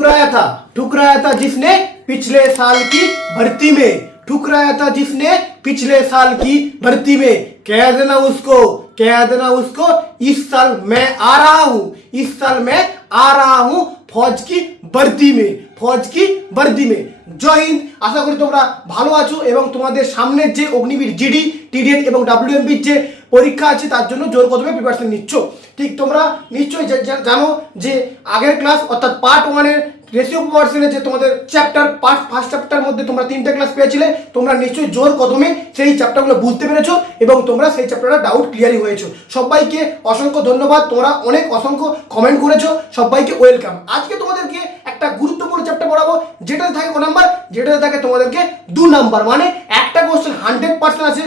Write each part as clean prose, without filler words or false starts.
ठुकराया था जिसने पिछले साल की भर्ती में, ठुकराया था जिसने पिछले साल की भर्ती में, कह देना उसको इस साल मैं आ रहा हूं फौज की वर्दी में। जय हिंद। आशा करी তোমরা ভালো আছো এবং তোমাদের সামনের যে অগ্নিবীর জিডি টিডিএন এবং ডব্লিউএমপির যে পরীক্ষা আছে তার জন্য জোর কদমে প্রিপারেশন নিচ্ছ। ঠিক তোমরা নিশ্চয়ই জানো যে আগের ক্লাস অর্থাৎ পার্ট 1 এর রেশিও প্রপোর্শনে যে তোমাদের চ্যাপ্টার ফার্স্ট চ্যাপ্টার মধ্যে তোমরা 3টা ক্লাস পেয়েছিলে, তোমরা নিশ্চয়ই জোর কদমে সেই চ্যাপ্টারগুলো বুঝতে পেরেছো এবং তোমরা সেই চ্যাপ্টারটা ডাউট ক্লিয়ারই হয়েছো। সবাইকে অসংখ্য ধন্যবাদ, তোমরা অনেক অসংখ্য কমেন্ট করেছো, সবাইকে ওয়েলকাম। আজকে তোমাদেরকে একটা গুরুত্বপূর্ণ চ্যাপ্টার পড়াবো যেটাতে থাকে কত নাম্বার, যেটাতে থাকে তোমাদেরকে 2 নাম্বার, মানে একটা কোশ্চেন 100% আছে।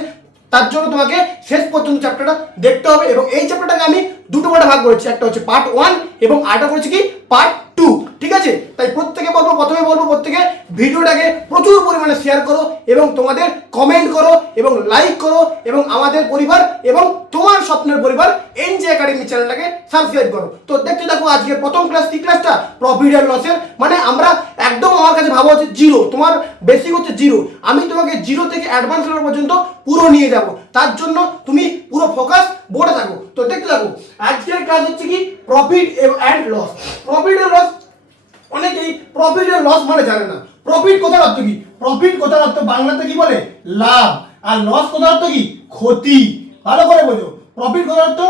তার জন্য তোমাকে শেষ পর্যন্ত চ্যাপ্টারটা দেখতে হবে এবং এই চ্যাপ্টারটাকে আমি দুটো পার্টে ভাগ করেছি, একটা হচ্ছে পার্ট 1 এবং আরেকটা করেছি কি পার্ট 2। ঠিক আছে, তাই প্রত্যেকে বলবো প্রত্যেকে ভিডিওটাকে প্রচুর পরিমাণে শেয়ার করো এবং তোমাদের কমেন্ট করো এবং লাইক করো এবং আমাদের পরিবার এবং তোমার স্বপ্নের পরিবার এনজে একাডেমি চ্যানেলটাকে সাবস্ক্রাইব করো। তো দেখতে থাকো আজকের প্রথম ক্লাস, কি ক্লাসটা প্রফিট এন্ড লসের, মানে আমরা একদম আমার কাছে ভাবো হচ্ছে জিরো, তোমার বেসিক হচ্ছে জিরো, আমি তোমাকে জিরো থেকে অ্যাডভান্স লেভেল পর্যন্ত পুরো নিয়ে যাব, তার জন্য তুমি পুরো ফোকাস বোর্ডে থাকো। তো দেখতে থাকো আজকের ক্লাস হচ্ছে কি profit and loss. Profit and loss, অনেকেই প্রফিট এন্ড লস মানে জানে না। প্রফিট কথার অর্থ কি? প্রফিট কথার অর্থ বাংলাতে কি বলে লাভ, আর লস কথার অর্থ কি ক্ষতি। ভালো করে বোঝো, প্রফিট কথার অর্থ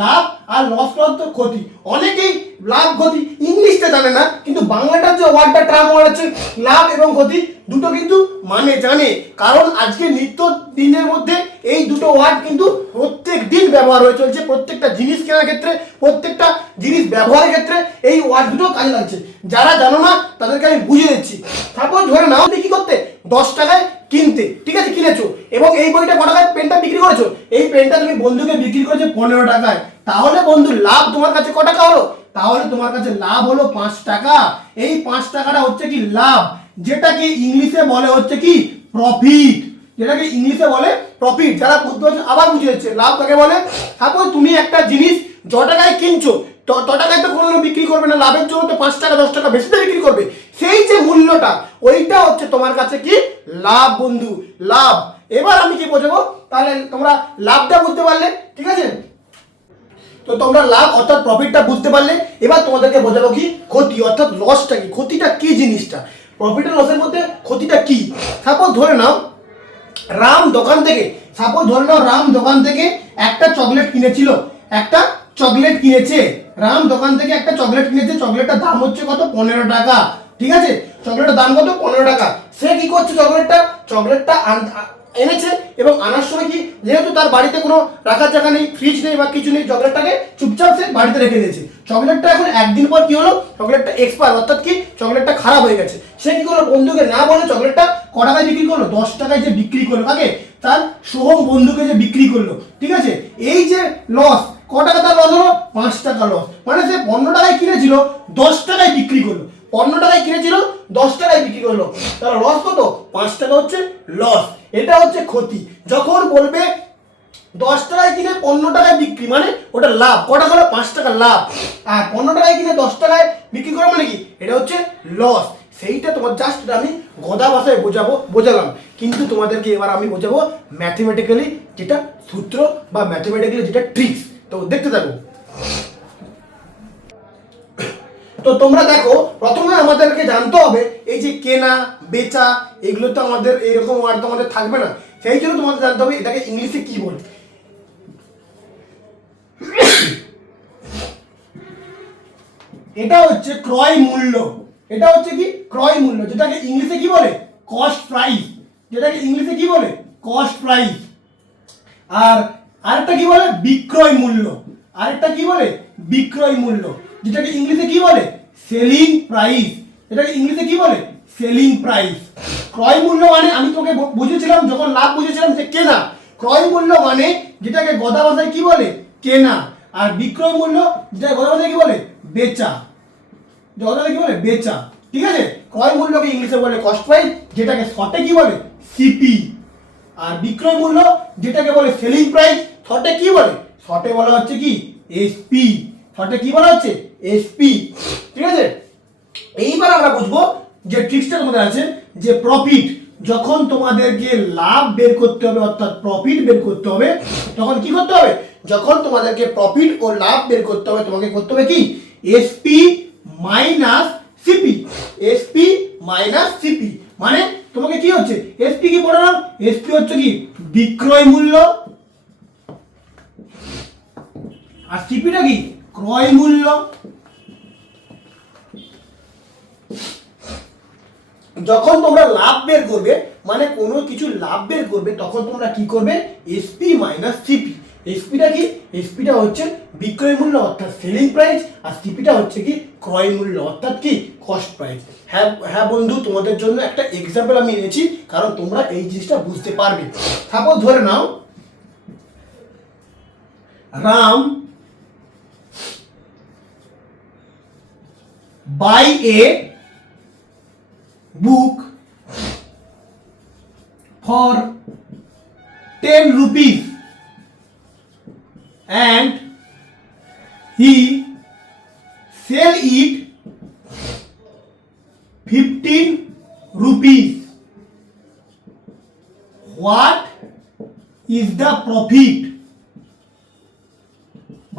লাভ আর লস কথার অর্থ ক্ষতি। অনেকেই লাভ ক্ষতি ইংলিশটা জানে না, কিন্তু বাংলাটার যে ওয়ার্ডটা টার্ম ওয়ার্ড আছে লাভ এবং ক্ষতি দুটো কিন্তু মানে জানে, কারণ আজকে নিত্য দিনের মধ্যে এই দুটো ওয়ার্ড কিন্তু প্রত্যেক দিন ব্যবহার হয়ে চলছে। প্রত্যেকটা জিনিস কেনার ক্ষেত্রে, প্রত্যেকটা জিনিস ব্যবহারের ক্ষেত্রে এই ওয়ার্ড দুটো কাজে লাগছে। যারা জানো না তাদেরকে আমি বুঝিয়ে দিচ্ছি। সাপোজ ধরে নাও কি করতে 10 টাকায় কিনতে, ঠিক আছে, কিনেছো এবং এই বইটা কত টাকায় পেনটা বিক্রি করেছো, এই পেনটা তুমি বন্ধুকে বিক্রি করেছো 15 টাকায়, তাহলে বন্ধু লাভ তোমার কাছে কত টাকা হলো? তাহলে তোমার কাছে লাভ হলো 5 টাকা। এই 5 টাকাটা হচ্ছে কি লাভ, যেটাকে ইংলিশে বলে হচ্ছে কি প্রফিট, যেটাকে ইংলিশে বলে প্রফিট। যারা বুঝতে পারছো আবার বুঝিয়ে দিচ্ছে লাভ কাকে বলে। সাপোজ তুমি একটা জিনিস য টাকায় কিনছো, ত টাকায় তো কোনো বিক্রি করবে না, লাভের জন্য তো 5 টাকা 10 টাকা বেশিতে বিক্রি করবে, সেই যে মূল্যটা ওইটা হচ্ছে তোমার কাছে কি লাভ বন্ধু, লাভ। এবার আমি কি বোঝাবো, তাহলে তোমরা লাভটা বুঝতে পারলে, ঠিক আছে। তো তোমরা লাভ অর্থাৎ প্রফিটটা বুঝতে পারলে, এবার তোমাদেরকে বোঝাবো কি ক্ষতি অর্থাৎ লসটা কি, ক্ষতিটা কি জিনিসটা, প্রফিট আর লসের মধ্যে ক্ষতিটা কি। সাপোজ ধরে নাও রাম দোকান থেকে একটা চকলেট কিনেছিল, রাম দোকান থেকে একটা চকলেট কিনেছে, চকলেটটার দাম হচ্ছে কত 15 টাকা, ঠিক আছে, চকলেটের দাম কত 15 টাকা। সে কি করছে, চকলেটটা এনেছে এবং আনার সময় কি, যেহেতু তার বাড়িতে কোনো রাখার জায়গা নেই, ফ্রিজ নেই বা কিছু নেই, চকলেটটাকে চুপচাপ সে বাড়িতে রেখে দিয়েছে। চকলেটটা এখন একদিন পর কি হলো, চকলেটটা এক্সপায়ার অর্থাৎ কি চকলেটটা খারাপ হয়ে গেছে। সে কি করলো, বন্ধুকে না বলে চকলেটটা ক টাকায় বিক্রি করলো, 10 টাকায় যে বিক্রি করলো, কাকে, তার সোহম বন্ধুকে যে বিক্রি করলো, ঠিক আছে। এই যে লস, ক টাকা তার লস হলো 5 টাকা লস, মানে সে 15 টাকায় কিনেছিল 10 টাকায় বিক্রি করলো, 15 টাকায় কিনেছিল 10 টাকায় বিক্রি করলো, তার লস কত 5 টাকা হচ্ছে লস। এটা হচ্ছে ক্ষতি। যখন বলবে 10 টাকায় কিনে 15 টাকায় বিক্রি, মানে ওটা লাভ, কটা হলো 5 টাকা লাভ, আর 15 টাকায় কিনে 10 টাকায় বিক্রি করা মানে কি এটা হচ্ছে লস। সেইটা তোমার জাস্ট আমি গদা ভাষায় বোঝালাম, কিন্তু তোমাদেরকে এবার আমি বোঝাবো ম্যাথমেটিক্যালি যেটা সূত্র বা ম্যাথমেটিক্যালি যেটা ট্রিক্স। তো দেখতে থাকো। তো তোমরা দেখো, প্রথমে আমাদেরকে জানতে হবে এই যে কেনা বেচা, এগুলো তো আমাদের এরকম ওয়ার্ড তো আমাদের থাকবে না, সেই জন্য তোমাদের জানতে হবে এটাকে ইংলিশে কি বলে। এটা হচ্ছে ক্রয় মূল্য, এটা হচ্ছে কি ক্রয় মূল্য, যেটাকে ইংলিশে কি বলে কস্ট প্রাইস, যেটাকে ইংলিশে কি বলে কস্ট প্রাইস। আর আরেকটা কি বলে বিক্রয় মূল্য, আরেকটা কি বলে বিক্রয় মূল্য, যেটাকে ইংলিশে কি বলে সেলিং প্রাইস, এটাকে ইংলিশে কি বলে সেলিং প্রাইস। ক্রয় মূল্য মানে আমি তোকে বুঝেছিলাম যখন লাভ বুঝেছিলাম যে কেনা, ক্রয় মূল্য মানে যেটাকে গদা ভাষায় কি বলে কেনা, আর বিক্রয় মূল্য যেটা গদা ভাষায় কি বলে বেচা, গদা ভাষায় কি বলে বেচা, ঠিক আছে। ক্রয় মূল্যকে ইংলিশে বলে কস্ট প্রাইস, যেটাকে শর্টে কি বলে সিপি, আর বিক্রয় মূল্য যেটাকে বলে সেলিং প্রাইস, শর্টে কি বলে, শর্টে বলা হচ্ছে কি এসপি, শর্টে কি বলা হচ্ছে এসপি, ঠিক আছে। এইবার আমরা বুঝবো যে ট্রিক্সটা তোমাদের আছে যে প্রফিট, যখন তোমাদেরকে লাভ বের করতে হবে অর্থাৎ প্রফিট বের করতে হবে, তখন কি করতে হবে? যখন তোমাদেরকে প্রফিট ও লাভ বের করতে হবে, তোমাকে করতে হবে কি? SP minus CP. SP minus CP মানে তোমাকে কি হচ্ছে? এসপি কি পড়ে নাও? এসপি হচ্ছে কি বিক্রয় মূল্য, আর সিপিটা কি ক্রয় মূল্য। যখন তোমরা লাভ বের করবে মানে কোনো কিছু লাভ বের করবে, তখন তোমরা কি করবে? SP minus CP. এসপিটা কি? এসপিটা হচ্ছে বিক্রয় মূল্য অর্থাৎ সেলিং প্রাইস, আর সিপিটা হচ্ছে কি ক্রয় মূল্য অর্থাৎ কি কস্ট প্রাইস। হ্যাঁ হ্যাঁ বন্ধু, তোমাদের জন্য একটা এক্সাম্পল আমি এনেছি কারণ তোমরা এই জিনিসটা বুঝতে পারবে। সাপোজ ধরে নাও Ram buy a book for 10 rupees and he sell it 15 rupees. What is the profit?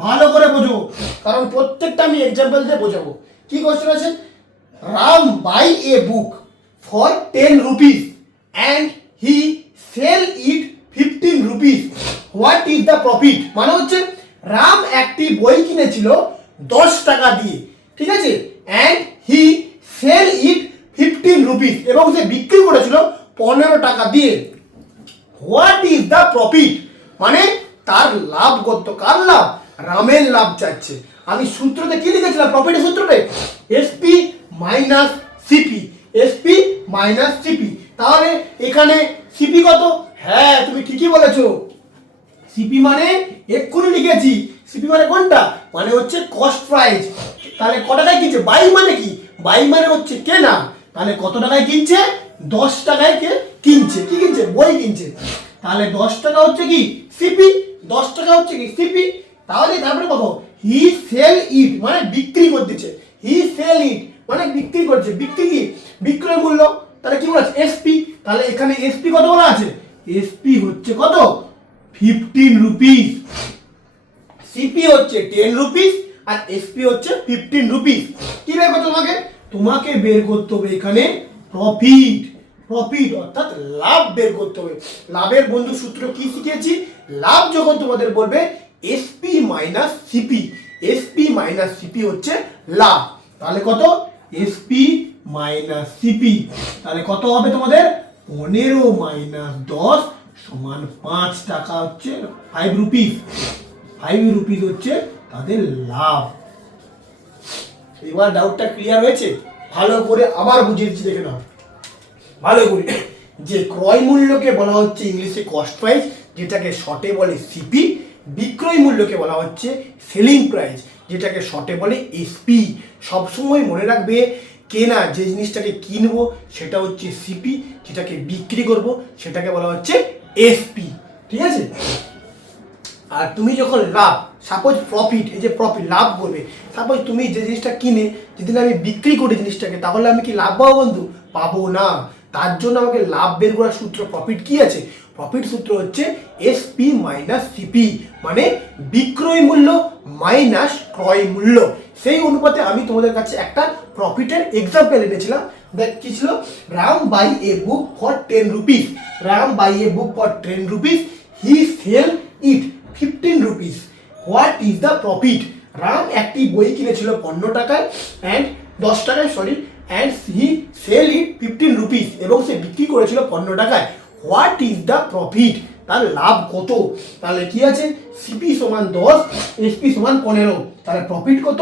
ভালো করে বোঝো কারণ প্রত্যেকটা আমি এক্সাম্পল দিয়ে বোঝাবো। কি কোশ্চেন আছে? Ram buy a book for 10 rupees and he sell it 15 rupees, what is the profit? মানে হচ্ছে রাম একটি বই কিনেছিল 10 টাকা দিয়ে, ঠিক আছে, and he sell it 15 rupees, এবং সে বিক্রি করেছিল 15 টাকা দিয়ে। হোয়াট ইজ দ্য প্রফিট মানে তার লাভ কত? কার লাভ? রামের লাভ চাচ্ছে। আমি সূত্রতে কি লিখেছিলাম? প্রফিটের সূত্রতে SP minus CP, SP minus CP. তাহলে এখানে সিপি কত? হ্যাঁ তুমি ঠিকই বলেছো, সিপি মানে এক্ষুনি লিখেছি। সিপি মানে কোনটা? মানে হচ্ছে কস্ট প্রাইস। তাহলে কত টাকায় কিনছে? বাই মানে কি? বাই মানে হচ্ছে কেনা। তাহলে কত টাকায় কিনছে? 10 টাকায় কে কিনছে? কি কিনছে? বই কিনছে। তাহলে 10 টাকা হচ্ছে কি সিপি, 10 টাকা হচ্ছে কি সিপি। তাহলে তারপরে কত? হি সেল ইট মানে বিক্রি করতেছে, হি সেল ইট মানে বিক্রি করছে। বিক্রি কি? বিক্রয় মূল্য। তাহলে কি বলা আছে? এসপি। তাহলে এখানে এসপি কত বলা আছে? এসপি হচ্ছে কত? 15 রুপিস। সিপি হচ্ছে 10 রুপিস আর এসপি হচ্ছে 15 রুপিস। কি বের করতে তোমাকে? তোমাকে বের করতে হবে এখানে প্রফিট। প্রফিট অর্থাৎ লাভ বের করতে হবে। লাভের বন্ধু সূত্র কি শিখেছি? লাভ যখন তোমাদের বলবে SP minus CP, SP minus CP হচ্ছে লাভ। তাহলে কত? SP minus CP. তাহলে কত হবে তোমাদের? 15 মাইনাস 10 সমান 5 টাকা হচ্ছে 5 রুপিস। 5 রুপিস হচ্ছে তাদের লাভ। এবার ডাউটটা ক্লিয়ার হয়েছে? ভালো করে আবার বুঝিয়ে দিচ্ছি, দেখে নাও ভালো করে। যে ক্রয় মূল্যকে বলা হচ্ছে ইংলিশে কস্ট প্রাইস, যেটাকে শর্টে বলে সিপি। বিক্রয় মূল্যকে বলা হচ্ছে সেলিং প্রাইস, যেটাকে শর্টে বলে এসপি। সবসময় মনে রাখবে কেনা যে জিনিসটাকে কিনবো সেটা হচ্ছে সিপি, যেটাকে বিক্রি করব সেটাকে বলা হচ্ছে এসপি, ঠিক আছে? আর তুমি যখন লাভ, সাপোজ প্রফিট, এই যে প্রফিট লাভ করবে, সাপোজ তুমি যে জিনিসটা কিনে যেদিন আমি বিক্রি করি জিনিসটাকে, তাহলে আমি কি লাভ পাবো বন্ধু? পাবো না। তার জন্য আমাকে লাভ বের করার সূত্র প্রফিট কি আছে? প্রফিট সূত্র হচ্ছে এসপি মাইনাস সিপি মানে বিক্রয় মূল্য মাইনাস ক্রয় মূল্য। সেই অনুপাতে আমি তোমাদের কাছে একটা প্রফিটের এক্সাম্পল এনেছিলাম। দেখ কি ছিল? Ram buy a book for 10 rupees, Ram buy a book for 10 rupees, he sell it 15 rupees, what is the profit? Ram একটি বই কিনেছিল 15 টাকায় অ্যান্ড 10 টাকায় sorry, and he sell it 15 rupees, এবং সে বিক্রি করেছিল 15 টাকায়। What is the profit? তার লাভ কত? তাহলে কি আছে? সিপি সমান 10, এসপি সমান 15। তাহলে প্রফিট কত?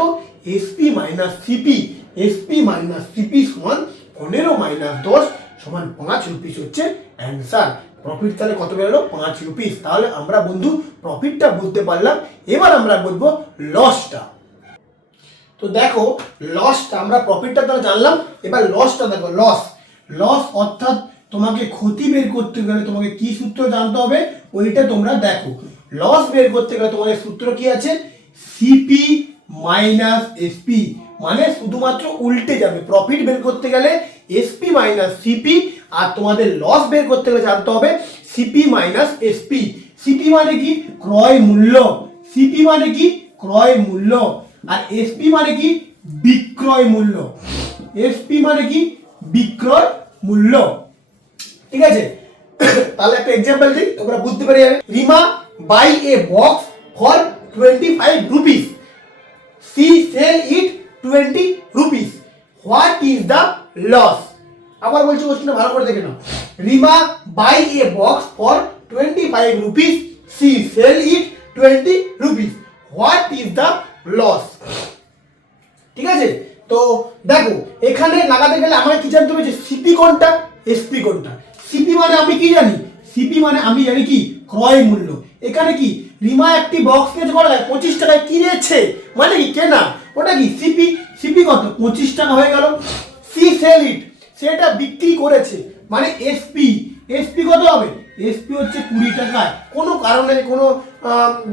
SP minus CP, SP minus CP সমান 15 মাইনাস 10 সমান 5 রুপিস হচ্ছে অ্যান্সার। প্রফিট তাহলে কত বেরোলো? 5 রুপিস। তাহলে আমরা বন্ধু প্রফিটটা বুঝতে পারলাম। এবার আমরা বুঝবো লসটা। তো দেখো লসটা, আমরা প্রফিটটা তাহলে জানলাম, এবার লসটা দেখো। লস, লস অর্থাৎ তোমাকে ক্ষতি বের করতে গেলে তোমাকে কি সূত্র জানতে হবে ওইটা তোমরা দেখো। লস বের করতে গেলে তোমাদের সূত্র কি আছে? সিপি মাইনাস এসপি মানে শুধুমাত্র উল্টে যাবে। প্রফিট বের করতে গেলে এসপি মাইনাস সিপি, আর তোমাদের লস বের করতে গেলে জানতে হবে সিপি মাইনাস এসপি। সিপি মানে কি? ক্রয় মূল্য। সিপি মানে কি? ক্রয় মূল্য। আর এসপি মানে কি? বিক্রয় মূল্য। এসপি মানে কি? বিক্রয় মূল্য। ঠিক আছে, তাহলে একটা এক্সাম্পল দিই, তোমরা বুঝতে পেরে যাবে। Rima buy a box for 25 rupees, she sell it 20 rupees, what is the loss? আবার বলছি, কোশ্চেনটা ভালো করে দেখে নাও। Rima buy a box for 25 rupees, she sell it 20 rupees, what is the loss? ঠিক আছে, তো দেখো এখানে লাগাতে গেলে আমরা কি জানতে হবে যে সিপি কোনটা, এসপি কোনটা। সিপি মানে আমি কি জানি? সিপি মানে আমি জানি কি? ক্রয় মূল্য। এখানে কি রিমা একটি বক্স কিনেছে কত টাকায়? 25 টাকায় কিনেছে, মানে কি কেনা, ওটা কি সিপি। সিপি কত? 25 টাকা হয়ে গেল। সি সেল ইট, সেটা বিক্রি করেছে, মানে এসপি। এসপি কত হবে? এসপি হচ্ছে 20 টাকায়, কোনো কারণে কোনো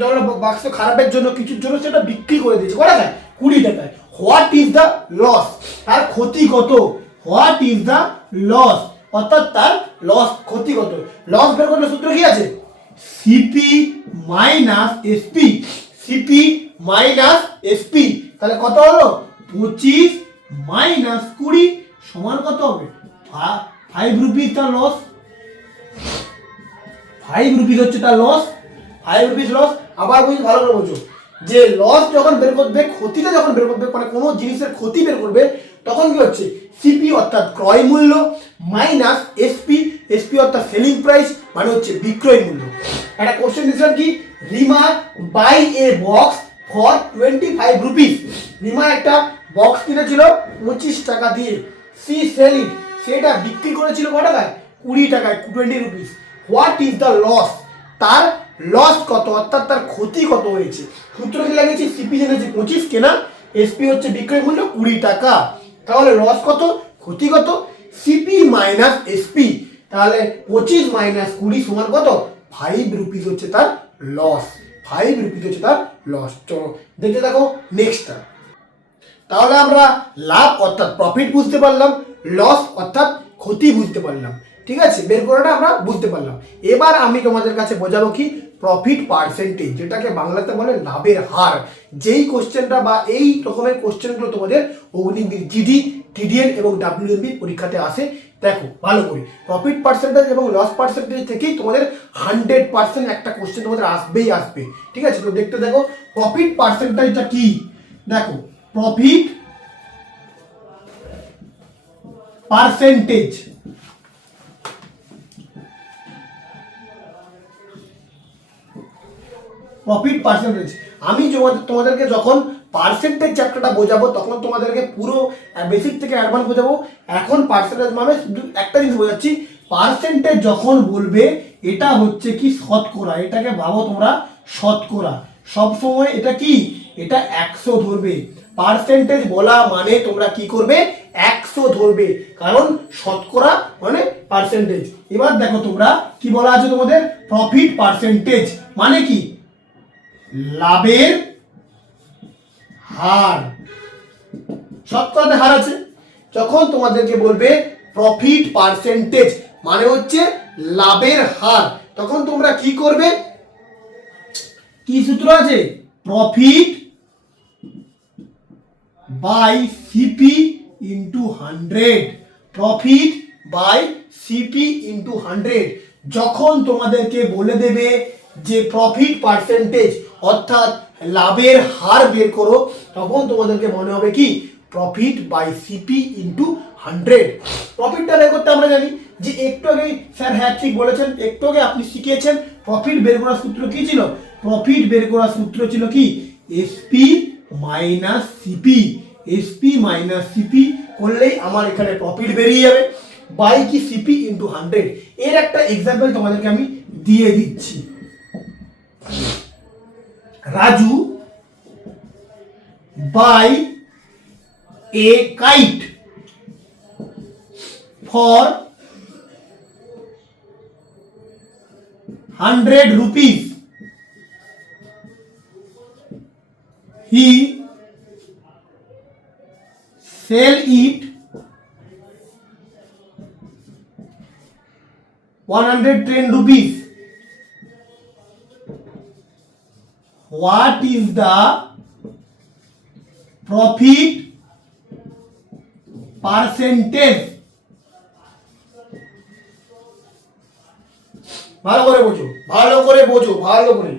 ধরো বাক্স খারাপের জন্য কিছুর জন্য সেটা বিক্রি করে দিয়েছে কত টাকায়? 20 টাকায়। What is the loss? তার ক্ষতি কত? হোয়াট ইজ দ্য লস, অর্থাৎ তার লস ক্ষতি কত। লস বের করার সূত্র কি আছে? CP minus SP. CP minus SP, তাহলে কত হলো? 25 মাইনাস 20 সমান কত হবে? 5 রুপিস তার লস। 5 রুপিস হচ্ছে তার লস। 5 rupees loss. আবার বুঝি ভালো করে বোঝো, যে লস যখন বের করবে, ক্ষতিটা যখন বের করবে, মানে কোনো জিনিসের ক্ষতি বের করবে, তখন কি হচ্ছে? সিপি অর্থাৎ ক্রয় মূল্য মাইনাস এসপি। এসপি অর্থাৎ সেলিং প্রাইস, মানে হচ্ছে বিক্রয় মূল্য। একটা কোশ্চেন দিয়েছিলাম কি, Rima buy a box for 25 rupees. Rima একটা বক্স কিনেছিল 25 টাকা দিয়ে। সি সেল ইট, সেটা বিক্রি করেছিল কত টাকায়? 20 টাকায়, 20 rupees. What is the loss? তার লস কত, অর্থাৎ তার ক্ষতি কত হয়েছে। সূত্র কি লাগিয়েছি? সিপি জেনেছি 25 কেনা, এসপি হচ্ছে বিক্রয় মূল্য 20 টাকা, তাহলে লস কত, ক্ষতি কত? সিপি মাইনাস এসপি, তাহলে 25 মাইনাস 20 সমান কত? 5 রুপিস হচ্ছে তার লস। 5 রুপিস হচ্ছে তার লস। চলো দেখতে দেখো নেক্সটটা। তাহলে আমরা লাভ অর্থাৎ প্রফিট বুঝতে পারলাম, লস অর্থাৎ ক্ষতি বুঝতে পারলাম। ঠিক আছে, বের করাটা আমরা বুঝতে পারলাম। এবার আমি তোমাদের কাছে বোঝাবো কি প্রফিট পার্সেন্টেজ, যেটাকে বাংলাতে বলে লাভের হার। যেই কোশ্চেনটা বা এই রকমের কোশ্চেনগুলো তোমাদের অগ্নিবীর জিডি, টিডিএন এবং ডাব্লিউএমবি পরীক্ষাতে আসে। দেখো ভালো করে, প্রফিট পার্সেন্টেজ এবং লস পার্সেন্টেজ থেকেই তোমাদের 100% একটা কোশ্চেন তোমাদের আসবেই আসবে। ঠিক আছে, তো দেখতে দেখো প্রফিট পার্সেন্টেজটা কি। দেখো প্রফিট পার্সেন্টেজ, প্রফিট পার্সেন্টেজ, আমি তোমাদেরকে যখন পার্সেন্টেজ চ্যাপ্টারটা বোঝাবো তখন তোমাদেরকে পুরো বেসিক থেকে অ্যাডভান্স বোঝাবো। এখন পার্সেন্টেজ মানে শুধু একটা জিনিস বোঝাচ্ছি, পার্সেন্টেজ যখন বলবে এটা হচ্ছে কি শতকরা, এটাকে ভাবো তোমরা শতকরা। সবসময় এটা কি, এটা 100 ধরবে। পার্সেন্টেজ বলা মানে তোমরা কি করবে, 100 ধরবে, কারণ শতকরা মানে পার্সেন্টেজ। এবার দেখো তোমরা কি বলা আছে তোমাদের, প্রফিট পার্সেন্টেজ মানে কি, লাভের হার। শতকরাতে হার আছে। যখন তোমাদেরকে বলবে প্রফিট পার্সেন্টেজ মানে হচ্ছে লাভের হার, তখন তোমরা কি করবে, কি সূত্র আছে, profit by CP into 100। Profit by CP into 100। যখন তোমাদেরকে বলে দেবে যে প্রফিট পার্সেন্টেজ অর্থাৎ লাভের হার বের করো, তখন তোমাদেরকে মনে হবে কি প্রফিট বাই সিপি ইন্টু 100। প্রফিটটা বের করতে আমরা জানি যে একটু আগে স্যার হ্যাঁ ঠিক বলেছেন, একটু আগে আপনি শিখিয়েছেন প্রফিট বের করার সূত্র কি ছিল, প্রফিট বের করার সূত্র ছিল কি SP minus CP. SP minus CP করলেই আমার এখানে প্রফিট বেরিয়ে যাবে, বাই কি সিপি ইন্টু 100। এর একটা এক্সাম্পল তোমাদেরকে আমি দিয়ে দিচ্ছি। Raju buy a kite for 100 rupees. He sell it 110 rupees. What is the profit percentage? ভালো করে বোঝো, ভালো করে বোঝো, ভালো করে।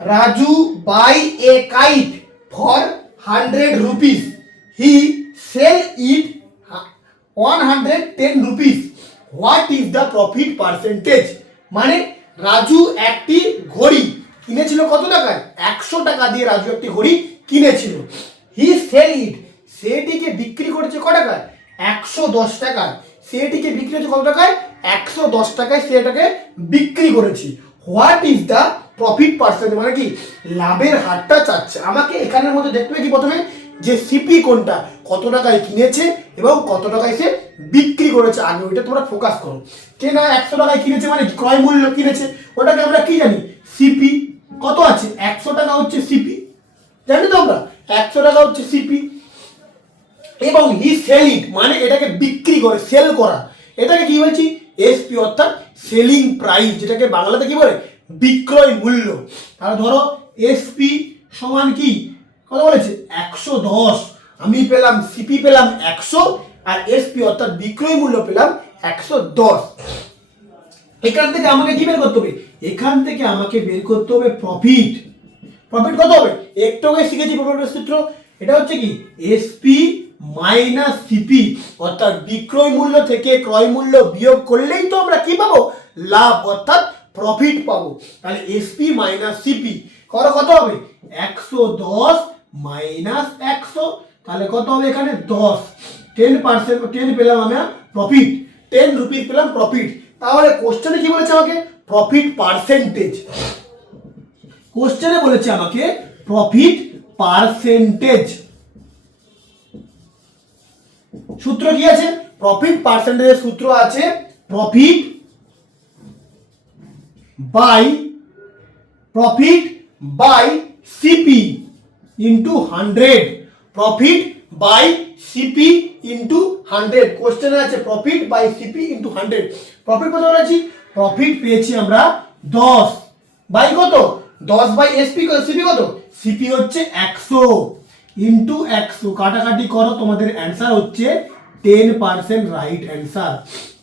Raju buy a kite for 100 rupees. He sell it 110 rupees. What is the profit percentage? মানে রাজু একটি ঘড়ি কিনেছিল কত টাকায়? 100 টাকা দিয়ে রাজু একটি ঘড়ি কিনেছিল। হি সেল ইট, সেটিকে বিক্রি করেছে কত টাকায়? 110 টাকায়। সেটিকে বিক্রি করেছে কত টাকায়? 110 টাকায় সেটাকে বিক্রি করেছি। What is the profit percent, মানে কি লাভের হারটা চাচ্ছে আমাকে। এখানের মধ্যে দেখতে হবে কি প্রথমে যে সিপি কোনটা, কত টাকায় কিনেছে এবং কত টাকায় সে বিক্রি করেছে, আগে ওইটা তোমরা ফোকাস করো। কেনা 100 টাকায় কিনেছে মানে ক্রয় মূল্য কিনেছে, ওটাকে আমরা কি জানি? সিপি। কত আছে? 100 টাকা হচ্ছে সিপি, জানি তো আমরা 100 টাকা হচ্ছে সিপি। এবং হি সেল ইট মানে এটাকে বিক্রি করে, সেল করা, এটাকে কি বলছি? এসপি অর্থাৎ সেলিং প্রাইস, যেটাকে বাংলাতে কি বলে? বিক্রয় মূল্য। তাহলে ধরো এসপি সমান কি কত বলেছে? 110। আমি পেলাম সিপি পেলাম 100 আর এসপি অর্থাৎ বিক্রয় মূল্য পেলাম 110। এখান থেকে আমাকে কি বের করতে হবে? এখান থেকে আমাকে বের করতে হবে প্রফিট। প্রফিট কত হবে? একটু আগে শিখেছি প্রফিটের সূত্র, এটা হচ্ছে কি এসপি মাইনাস সিপি, অর্থাৎ বিক্রয় মূল্য থেকে ক্রয় মূল্য বিয়োগ করলেই তো আমরা কি পাবো? লাভ অর্থাৎ প্রফিট পাবো। তাহলে এসপি মাইনাস সিপি কত হবে? 110 মাইনাস 100, তাহলে কত হবে এখানে? 10। 10% 10 পেলাম আমরা প্রফিট, 10 রুপিস পেলাম প্রফিট। তাহলে কোশ্চেনে কি বলেছে আমাকে? Profit percentage. কোশ্চেনে বলেছে আমাকে প্রফিট পার্সেন্টেজ। সূত্র কি আছে? প্রফিট পার্সেন্টেজের সূত্র আছে profit by CP into 100। Profit by CP into 100। কোশ্চেনে আছে profit by CP into 100। Profit কত বলেছি? প্রফিট পেয়েছি আমরা 10 বাই কত? 10 বাই এসপি কত? সিপি কত? সিপি হচ্ছে 100 ইন্টু 100। কাটাকাটি করো, তোমাদের অ্যান্সার হচ্ছে 10% রাইট অ্যান্সার।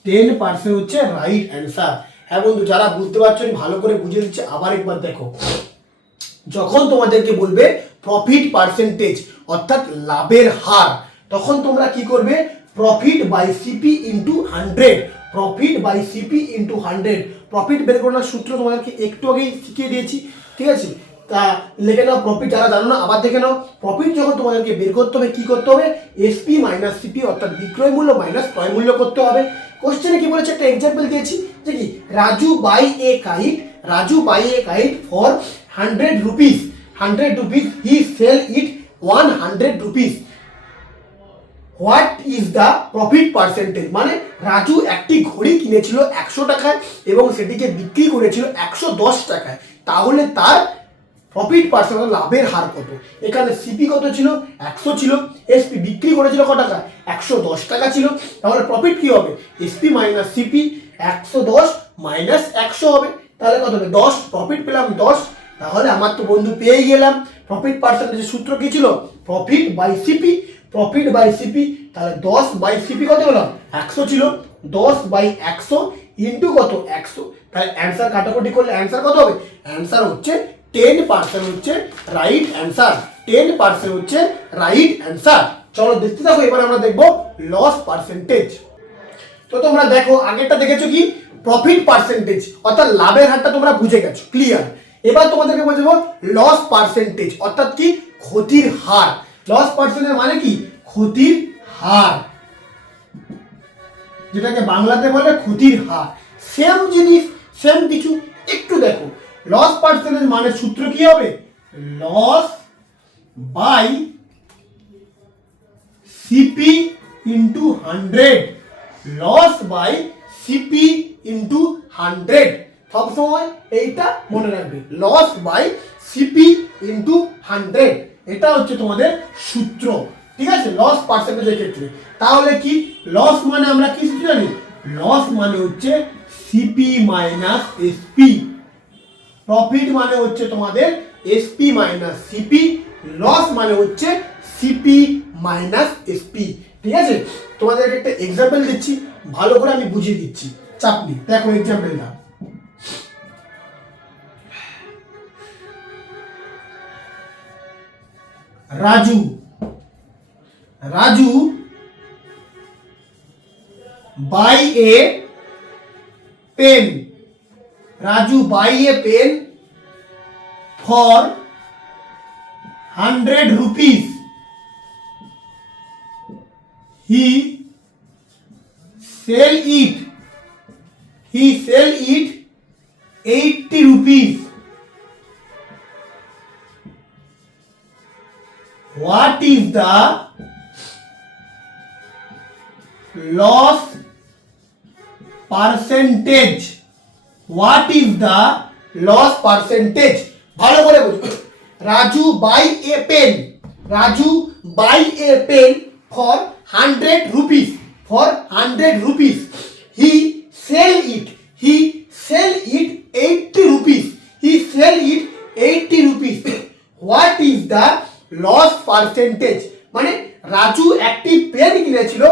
10% হচ্ছে রাইট অ্যান্সার। হ্যাঁ বন্ধু, যারা বুঝতে পারছো আমি ভালো করে বুঝিয়ে দিচ্ছি, আবার একবার দেখো। যখন তোমাদেরকে বলবে প্রফিট পার্সেন্টেজ অর্থাৎ লাভের হার, তখন তোমরা কি করবে? Profit by CP into 100। Profit by CP into 100। Profit বের করার সূত্র তোমাদেরকে একটু আগেই শিখিয়ে দিয়েছি, ঠিক আছে? তা লিখে নাও প্রফিট, যারা জানো না আবার দেখে নাও। প্রফিট যখন তোমাদেরকে বের করতে হবে কি করতে হবে? এসপি মাইনাস সিপি অর্থাৎ বিক্রয় মূল্য মাইনাস ক্রয় মূল্য করতে হবে। কোশ্চেনে কি বলেছে? একটা এক্সাম্পল দিয়েছি যে কি Raju buy a kite for 100 rupees. 100 rupees he sell it 100 rupees. What is the profit percentage, মানে রাজু একটি ঘড়ি কিনেছিল 100 টাকায় এবং সেটিকে বিক্রি করেছিল 110 টাকায়। তাহলে তার প্রফিট পার্সেন্ট লাভের হার কত? এখানে সিপি কত ছিল? 100 ছিল। এসপি বিক্রি করেছিল কত টাকা? 110 টাকা ছিল। তাহলে প্রফিট কি হবে? এসপি মাইনাস সিপি, 110 মাইনাস 100 হবে। তাহলে কত হবে? 10। প্রফিট পেলাম 10। তাহলে আমার তো বন্ধু পেয়ে গেলাম প্রফিট পার্সেন্টেজের সূত্র কি ছিল? Profit by CP. Profit by CP, তাহলে 10 বাই সিপি কত হলো? 100 ছিল। 10 বাই 100 ইন্টু কত? 100। তাহলে অ্যান্সার কাটাকুটি করলে অ্যান্সার কত হবে? অ্যান্সার হচ্ছে 10% হচ্ছে রাইট অ্যান্সার। 10% হচ্ছে রাইট অ্যান্সার। চলো দেখতে থাকো, এবার আমরা দেখবো লস পার্সেন্টেজ। তো তোমরা দেখো, আগেরটা দেখেছো কি প্রফিট পার্সেন্টেজ অর্থাৎ লাভের হারটা তোমরা বুঝে গেছো, ক্লিয়ার। এবার তোমাদেরকে বলতে দেবো লস পার্সেন্টেজ অর্থাৎ কি ক্ষতির হার। লস পার্সেন্টেজ মানে কি ক্ষতির হার, যেটাকে বাংলাতে বলে ক্ষতির হার। সেম জিনিস সেম কিছু, একটু দেখো। লস পার্সেন্টেজ মানে সূত্র কি হবে? Loss by CP into 100। Loss by CP into 100। সবসময় এইটা মনে রাখবে, লস বাই সিপি ইন্টু 100। এটা হচ্ছে তোমাদের সূত্র। ঠিক আছে, লস পার্সেন্টেজের ক্ষেত্রে। তাহলে কি লস মানে আমরা কি সূত্র জানি? লস মানে হচ্ছে সিপি মাইনাস এসপি, প্রফিট মানে হচ্ছে তোমাদের এসপি মাইনাস সিপি, লস মানে হচ্ছে সিপি মাইনাস এসপি। ঠিক আছে, তোমাদেরকে একটা এক্সাম্পল দিচ্ছি, ভালো করে আমি বুঝিয়ে দিচ্ছি, চাপ নেই। দেখো এক্সাম্পলটা, Raju buy a pen, Raju buy a pen for 100 rupees. He sell it 80 rupees. What is the loss percentage? What is the loss percentage? ভালো করে বুঝো। Raju buy a pen, Raju buy a pen for 100 rupees, for 100 rupees. He sell it 80 rupees, he sell it 80 rupees. What is the loss percentage? মানে রাজু একটি pen কিনেছিল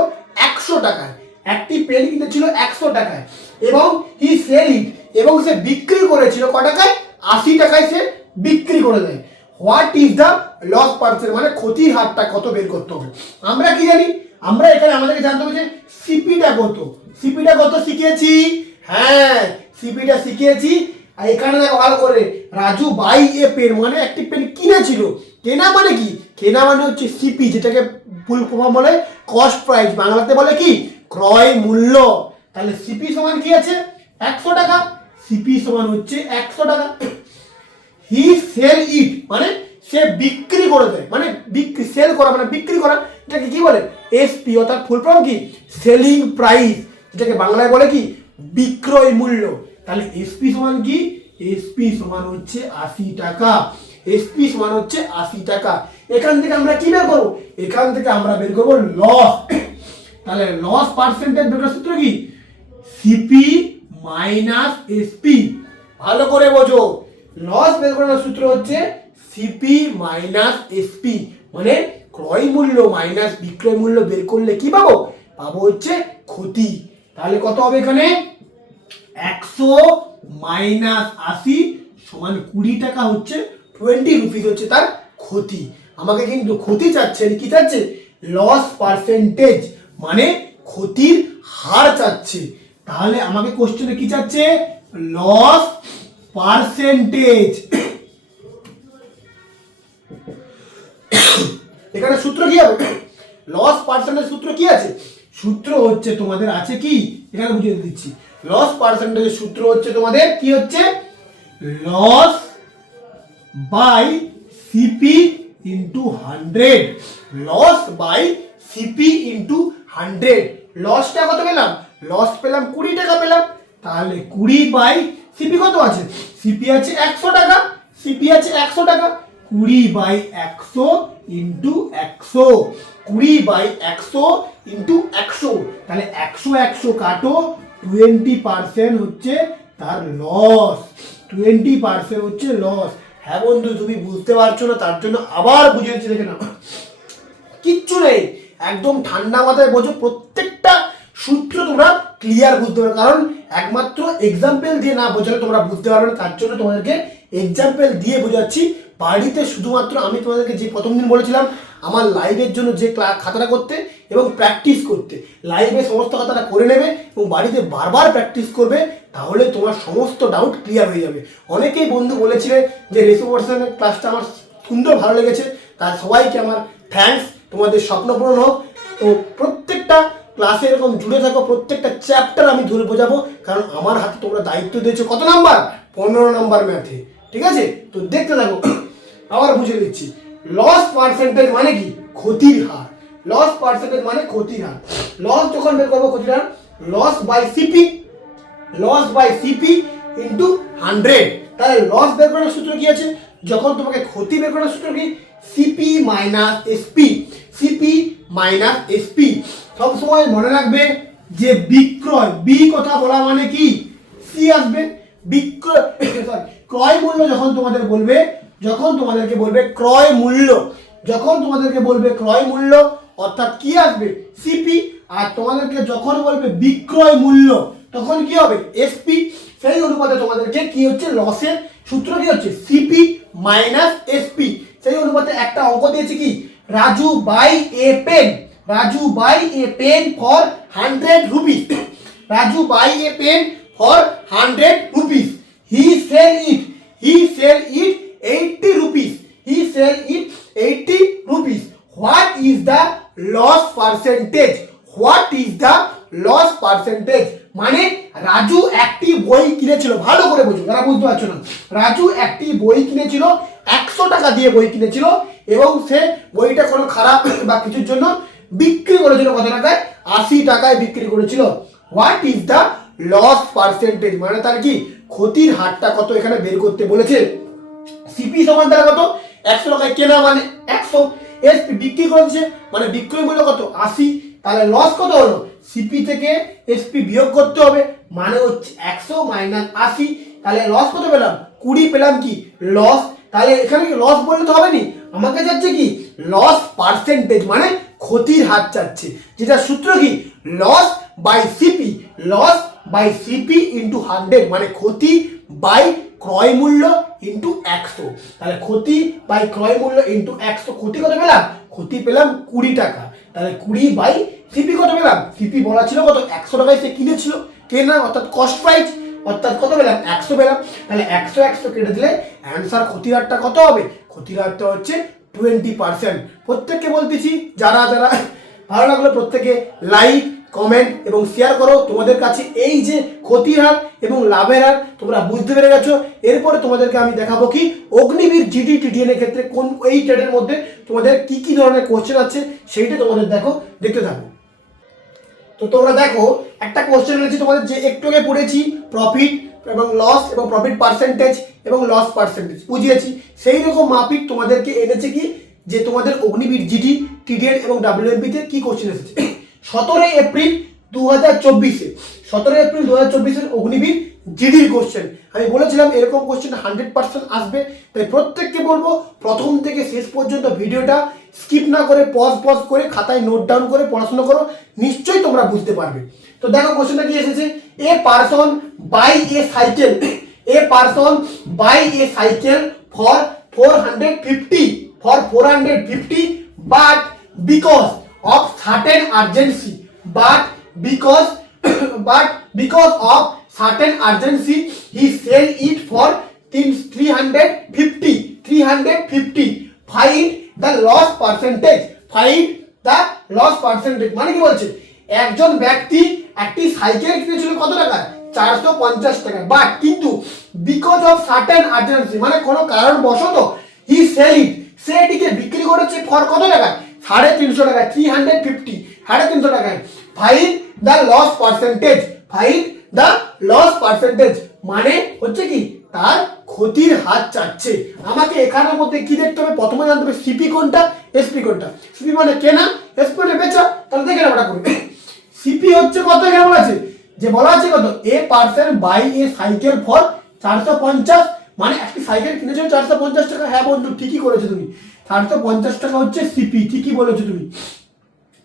100 টাকায়, একটি pen কিনেছিল 100 টাকায়, এবং হি সেল ইট, এবং সে বিক্রি করেছিল ক টাকায়? 80 টাকায় সে বিক্রি করে দেয়। What is the loss percent, মানে ক্ষতির হারটা কত বের করতে হবে। আমরা কি জানি? আমরা এখানে আমাদেরকে জানতে হবে যে সিপিটা কত। সিপিটা কত শিখিয়েছি? হ্যাঁ, সিপিটা শিখিয়েছি। আর এখানে দেখো ভালো করে, রাজু বাই এ পেন মানে একটি পেন কিনেছিল। কেনা মানে কি? কেনা মানে হচ্ছে সিপি, যেটাকে ফুল ফর্ম বলে কস্ট প্রাইস, বাংলাতে বলে কি? ক্রয় মূল্য। তাহলে সিপি সমান কি আছে? 100 টাকা। সিপি সমান হচ্ছে 100 টাকা। হি সেল ইট মানে সে বিক্রি করে দেয়, মানে বিক্রি, সেল করা মানে বিক্রি করা, এটাকে কি বলে? এসপি, অর্থাৎ ফুল ফর্ম কি? সেলিং প্রাইস, যেটাকে বাংলায় বলে কি? বিক্রয় মূল্য। তাহলে এসপি সমান কি? এসপি সমান হচ্ছে 80 টাকা। এসপি সমান হচ্ছে 80 টাকা। এখান থেকে আমরা কি বের করবো? এখান থেকে আমরা বের করবো লস। তাহলে লস পার্সেন্টেজ বের করার সূত্র কি? CP minus SP. ভালো করে বোঝো, লস বের করার সূত্র হচ্ছে সিপি মাইনাস এসপি, মানে ক্রয় মূল্য মাইনাস বিক্রয় মূল্য বের করলে কি পাবো? পাবো হচ্ছে ক্ষতি। তাহলে কত হবে এখানে? 100 মাইনাস 80 সমান 20 টাকা হচ্ছে 20 রুপিস হচ্ছে তার ক্ষতি। আমাকে কিন্তু ক্ষতি চাচ্ছে, কি চাচ্ছে? লস পার্সেন্টেজ, মানে ক্ষতির হার চাচ্ছে। তাহলে আমাকে কোশ্চেনে কি চাচ্ছে? Loss percentage. এখানে সূত্র কি হবে? লস পার্সেন্টেজ সূত্র কি আছে? সূত্র হচ্ছে তোমাদের আছে কি? এখানে বুঝিয়ে দিচ্ছি। লস পার্সেন্টেজের সূত্র হচ্ছে তোমাদের কি হচ্ছে? Loss by CP into 100, loss by CP into 100। লসটা কত পেলাম? লস পেলাম 20 টাকা পেলাম। তাহলে 20 বাই সিপি কত আছে? সিপি আছে 100 টাকা, সিপি আছে 100 টাকা। 20 বাই 100 ইন্টু 100, 20 বাই 100 ইন্টু 100। তাহলে 100 কাটো, 20% হচ্ছে তার লস, 20% হচ্ছে লস। হ্যাঁ বন্ধু, তুমি বুঝতে পারছো না, তার জন্য আবার বুঝিয়ে দিচ্ছি, দেখে নাও। কিচ্ছু নেই, একদম ঠান্ডা মাথায় বোঝো, প্রত্যেকটা সূত্র তোমরা ক্লিয়ার বুঝতে পারবে। কারণ একমাত্র এক্সাম্পল দিয়ে না বোঝালে তোমরা বুঝতে পারবে না, তার জন্য তোমাদেরকে এক্সাম্পল দিয়ে বোঝাচ্ছি। বাড়িতে শুধুমাত্র আমি তোমাদেরকে যে প্রথম দিন বলেছিলাম আমার লাইভের জন্য যে খাতাটা করতে এবং প্র্যাকটিস করতে, লাইভে সমস্ত খাতাটা করে নেবে এবং বাড়িতে বারবার প্র্যাকটিস করবে, তাহলে তোমার সমস্ত ডাউট ক্লিয়ার হয়ে যাবে। অনেকেই বন্ধু বলেছিলেন যে রেসিপোর্শনের ক্লাসটা আমার সুন্দর ভালো লেগেছে, তার সবাইকে আমার থ্যাঙ্কস। তোমাদের স্বপ্ন পূরণ হোক। তো প্রত্যেকটা ক্লাসে এরকম জুড়ে থাকো, প্রত্যেকটা চ্যাপ্টার আমি ধরে বোঝাবো, কারণ আমার হাতে তোমরা দায়িত্ব দিয়েছো কত নাম্বার? 15 নাম্বার ম্যাথে। ঠিক আছে, তো দেখতে থাকো। আবার বুঝিয়ে দিচ্ছি, লস পার্সেন্টেজ মানে কি? ক্ষতির হার। লস পার্সেন্টেজ মানে ক্ষতির হার। লস যখন বের করবো ক্ষতির হার, loss by CP, loss by CP into 100। তাহলে লস বের করার সূত্র কি আছে? যখন তোমাকে ক্ষতি বের করার সূত্র কি? CP minus SP. CP minus SP. সবসময় মনে রাখবে যে বিক্রয়, বি কথা বলা মানে কি, সি আসবে। বিক্রয় সরি ক্রয় মূল্য যখন তোমাদের বলবে, যখন তোমাদেরকে বলবে ক্রয় মূল্য, যখন তোমাদেরকে বলবে ক্রয় মূল্য অর্থাৎ কি আসবে, সিপি। আর তোমাদেরকে যখন বলবে বিক্রয় মূল্য তখন কি হবে, এসপি। সেই অনুপাতে তোমাদেরকে কি হচ্ছে, লসের সূত্র কি হচ্ছে, সিপি মাইনাস এসপি। সেই অনুপাতে একটা অঙ্ক দিয়েছে কি, Raju buy a pen, Raju buy a pen for 100 rupees, Raju buy a pen for 100 rupees, he sell it 80 rupees, he sell it 80 rupees, what is the loss percentage, what is the loss percentage? মানে রাজু একটি বই কিনেছিল, ভালো করে বুঝো যারা বুঝতে পারছো না, রাজু একটি বই কিনেছিল, 100 টাকা দিয়ে বই কিনেছিল এবং সে বইটা কোনো খারাপ বা কিছুর জন্য বিক্রি করেছিল কত টাকায়, 80 টাকায় বিক্রি করেছিল। What is the loss percentage, মানে তার কি ক্ষতির হারটা কত এখানে বের করতে বলেছে। সিপি সমান তারা কত, 100 টাকায় কেনা মানে 100, এসপি বিক্রি করেছে মানে বিক্রয় মূল্য কত, 80, তাহলে লস কত হলো, সিপি থেকে এসপি বিয়োগ করতে হবে মানে হচ্ছে 100 মাইনাস 80, তাহলে লস কত পেলাম, 20 পেলাম কি লস। তাহলে এখানে কি লস বললে তো হবে নি, আমাকে চাচ্ছে কি লস পার্সেন্টেজ মানে ক্ষতির হার চাচ্ছে, যেটা সূত্র কি loss by CP, loss by CP into 100 মানে ক্ষতি বাই ক্রয় মূল্য ইন্টু 100। তাহলে ক্ষতি বাই ক্রয় মূল্য ইন্টু 100, ক্ষতি কত পেলাম, ক্ষতি পেলাম 20 টাকা, তাহলে 20 বাই সিপি কত পেলাম, সিপি বলা ছিল কত 100 টাকায় সে কিনেছিল, কেনা অর্থাৎ কস্ট প্রাইস, অর্থাৎ কত পেলাম 100 পেলাম। তাহলে 100 কেটে দিলে অ্যান্সার ক্ষতির হারটা কত হবে, ক্ষতির হারটা হচ্ছে 20%। প্রত্যেককে বলতেছি যারা যারা ভালো লাগলো প্রত্যেকে লাইক কমেন্ট এবং শেয়ার করো। তোমাদের কাছে এই যে ক্ষতির হার এবং লাভের হার তোমরা বুঝতে পেরে গেছো। এরপরে তোমাদেরকে আমি দেখাবো কি অগ্নিবীর জিডি টিডিএন এর ক্ষেত্রে কোন এই ট্রেডের মধ্যে তোমাদের কি কি ধরনের কোশ্চেন আছে সেইটা তোমাদের দেখতে থাকো। তো তোমরা দেখো একটা কোশ্চেন রয়েছে তোমাদের, যে একটু আগে পড়েছি প্রফিট এবং লস এবং প্রফিট পার্সেন্টেজ এবং লস পার্সেন্টেজ বুঝিয়েছি, সেই রকম মাফিক তোমাদেরকে এনেছে কি যে তোমাদের অগ্নিবীর জিডি টিডিএন এবং ডাব্লিউএমপি তে কি কোশ্চেন এসেছে। 17 এপ্রিল 2024-এ 17 এপ্রিল 2024-এর অগ্নিবীর জিডির কোশ্চেন আমি বলেছিলাম এরকম কোশ্চেন 100% আসবে। তাই প্রত্যেককে বলবো প্রথম থেকে শেষ পর্যন্ত ভিডিওটা স্কিপ না করে পজ করে খাতায় নোট ডাউন করে পড়াশোনা করো, নিশ্চয়ই তোমরা বুঝতে পারবে। তো দেখো কোশ্চেনটা কি এসেছে, a person buy a cycle, a person buy a cycle for 450 but because of certain urgency, but because of certain urgency he sell it for 350, find the loss percentage, মানে কি বলছে, একজন ব্যক্তি একটি সাইকেল কিনেছিল কত টাকা, 450 টাকা, বাট কিন্তু বিকজ অফ সার্টেন আর্জেন্সি মানে কোনো কারণবশত হি সেল ইট, সে এটিকে বিক্রি করেছে ফর কত টাকা, 350 টাকায়, 350 350 টাকায়। Find the loss percentage, find the loss percentage মানে হচ্ছে কি তার ক্ষতির হার চাচ্ছে। আমাকে এখানের মধ্যে কি দেখতে হবে, প্রথমে জানতে হবে সিপি কোনটা, এসপি কোনটা। সিপি মানে কেনা, এসপি মানে বেচা, তাহলে দেখে নেওয়াটা করবে। সিপি হচ্ছে কত, এখানে বলা আছে যে বলা আছে কত, a person buy a cycle for 450, মানে একটি সাইকেল কিনেছো 450 টাকা। হ্যাঁ বন্ধু ঠিকই করেছো তুমি, 450 টাকা হচ্ছে সিপি, ঠিকই বলেছো তুমি।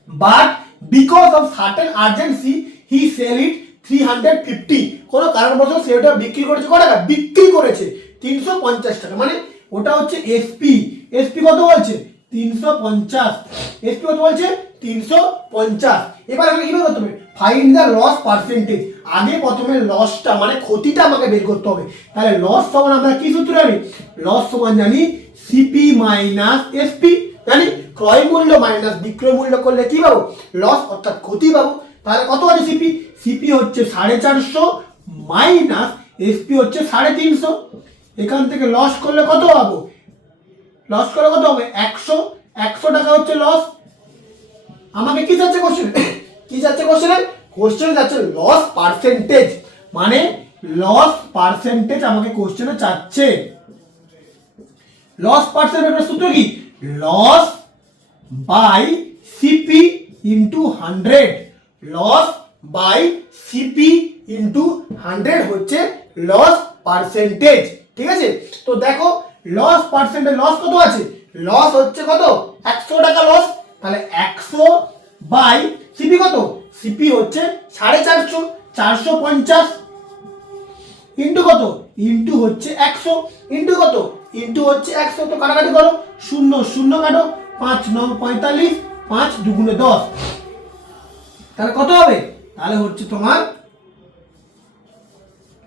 But because of certain urgency he sell it 350, কোনো কারণবশত সে ওটা বিক্রি করেছে কত টাকা, বিক্রি করেছে 350 টাকা, মানে ওটা হচ্ছে এসপি। এসপি কত বলছে 350, এসপি কত বলছে 350। এবার আমাকে কি বের করতে হবে, ফাইন্ড দ্য লস পার্সেন্টেজ। আগে প্রথমে লসটা মানে ক্ষতিটা আমাকে বের করতে হবে। তাহলে লস সমান আমরা কি সূত্র জানি, লস সমান জানি সিপি মাইনাস এসপি, জানি ক্রয় মূল্য মাইনাস বিক্রয় মূল্য করলে কি পাবো, লস অর্থাৎ ক্ষতি পাবো। তাহলে কত আছে সিপি, সিপি হচ্ছে 450 মাইনাস এসপি হচ্ছে 350। এখান থেকে লস করলে কত পাবো, লস করলে কত হবে 100 টাকা হচ্ছে লস। আমাকে কি যাচ্ছে কোশ্চেন, কি যাচ্ছে কোশ্চেনে, কোশ্চেনে যাচ্ছে লস পার্সেন্টেজ, মানে লস পার্সেন্টেজ আমাকে কোশ্চেনে চাচ্ছে। লস পার্সেন্টেজ সূত্র কি, loss by CP into 100, loss by CP into 100 হচ্ছে লস পার্সেন্টেজ। ঠিক আছে, তো দেখো লস পার্সেন্টেজ, লস কত আছে, লস হচ্ছে কত 100 টাকা লস, তাহলে 100 বাই সিপি কত, সিপি হচ্ছে 450, 450 ইন্টু কত, ইন্টু হচ্ছে 100, ইন্টু কত, ইন্টু হচ্ছে 100, তো কাটাকাটি করো, 0 0 কাটো, 5 9 45, 5 2 10, তাহলে কত হবে, তাহলে হচ্ছে তোমার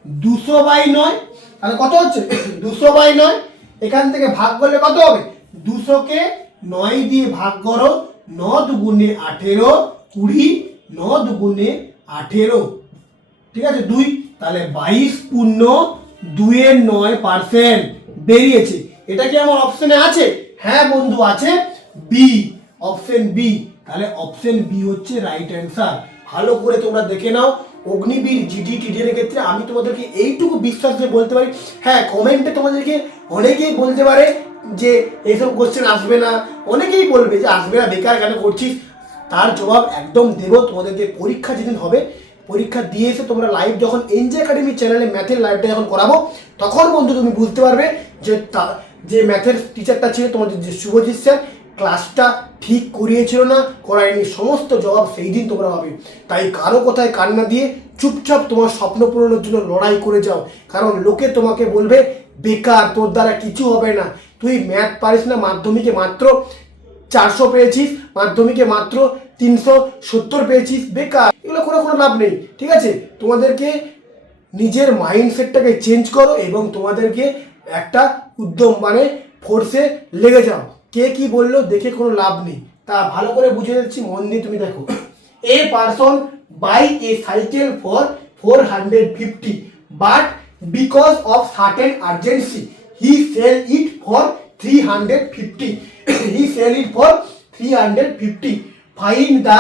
200 বাই 9, তাহলে কত হচ্ছে 200 বাই 9, এখান থেকে ভাগ করলে কত হবে, 200 কে 9 দিয়ে ভাগ করো, 9 দুগুণে 18, 20, 9 দুগুণে 18, ঠিক আছে 2, তাহলে 22 পূর্ণ 2 এর 9% বেরিয়েছে। এটা কি আমার অপশনে আছে? হ্যাঁ বন্ধু আছে, বি, অপশন বি। তাহলে অপশন বি হচ্ছে রাইট অ্যান্সার। ভালো করে তোমরা দেখে নাও, অগ্নিবীর জিডি টিডিএর ক্ষেত্রে আমি তোমাদেরকে এইটুকু বিশ্বাস দিয়ে বলতে পারি, হ্যাঁ কমেন্টে তোমাদেরকে অনেকেই বলতে পারে যে এইসব কোশ্চেন আসবে না, অনেকেই বলবে যে আসবে না, বেকার কেন করছিস, তার জবাব একদম দেবো তোমাদেরকে। পরীক্ষা যেদিন হবে, পরীক্ষা দিয়ে এসে তোমরা লাইভ যখন এনজে একাডেমি চ্যানেলে ম্যাথের লাইভটা যখন করাবো, তখন বন্ধু তুমি বুঝতে পারবে যে ম্যাথের টিচারটা ছিল তোমাদের যে শুভজিৎ স্যার, ক্লাসটা ঠিক করিয়েছিল না করায়নি, সমস্ত জবাব সেই দিন তোমরা পাবে। তাই কারো কথায় কান না দিয়ে চুপচাপ তোমার স্বপ্ন পূরণের জন্য লড়াই করে যাও, কারণ লোকে তোমাকে বলবে বেকার, তোর দ্বারা কিছু হবে না, তুই ম্যাথ পারিস না, মাধ্যমিকে মাত্র 400 পেয়েছিস, মাধ্যমিকে মাত্র 370 পেয়েছিস, বেকার, এগুলো করে কোনো লাভ নেই। ঠিক আছে, তোমাদেরকে নিজের মাইন্ডসেটটাকে চেঞ্জ করো এবং তোমাদেরকে একটা উদ্যম মানে ফোর্সে লেগে যাও। কে কি বললো দেখে কোনো লাভ নেই, তা ভালো করে বুঝে যাচ্ছি, মন দিয়ে তুমি দেখো। A person buy a cycle for 450, but because of certain urgency he sell it for 350, he sell it for 350, find the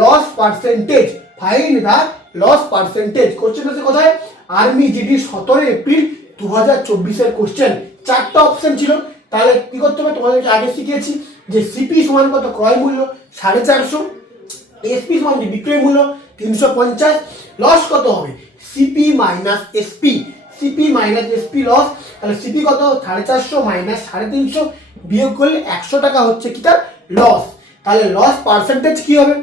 loss percentage, find the loss percentage. Question আছে কোথায়, আর্মি জিডি 17 এপ্রিল 2024 কোশ্চেন। 4টা option ছিল, তাহলে কি করতে হবে, তোমাদেরকে আগে শিখিয়েছি যে সিপি সমান কত, ক্রয় মূল্য 450, এসপি সমান বিক্রয় মূল্য 350, লস কত হবে, CP minus SP, CP minus SP loss, তাহলে সিপি কত 450 মাইনাস 350 বিয়োগ করলে 100 টাকা হচ্ছে কি তার লস। তাহলে লস পার্সেন্টেজ কি হবে,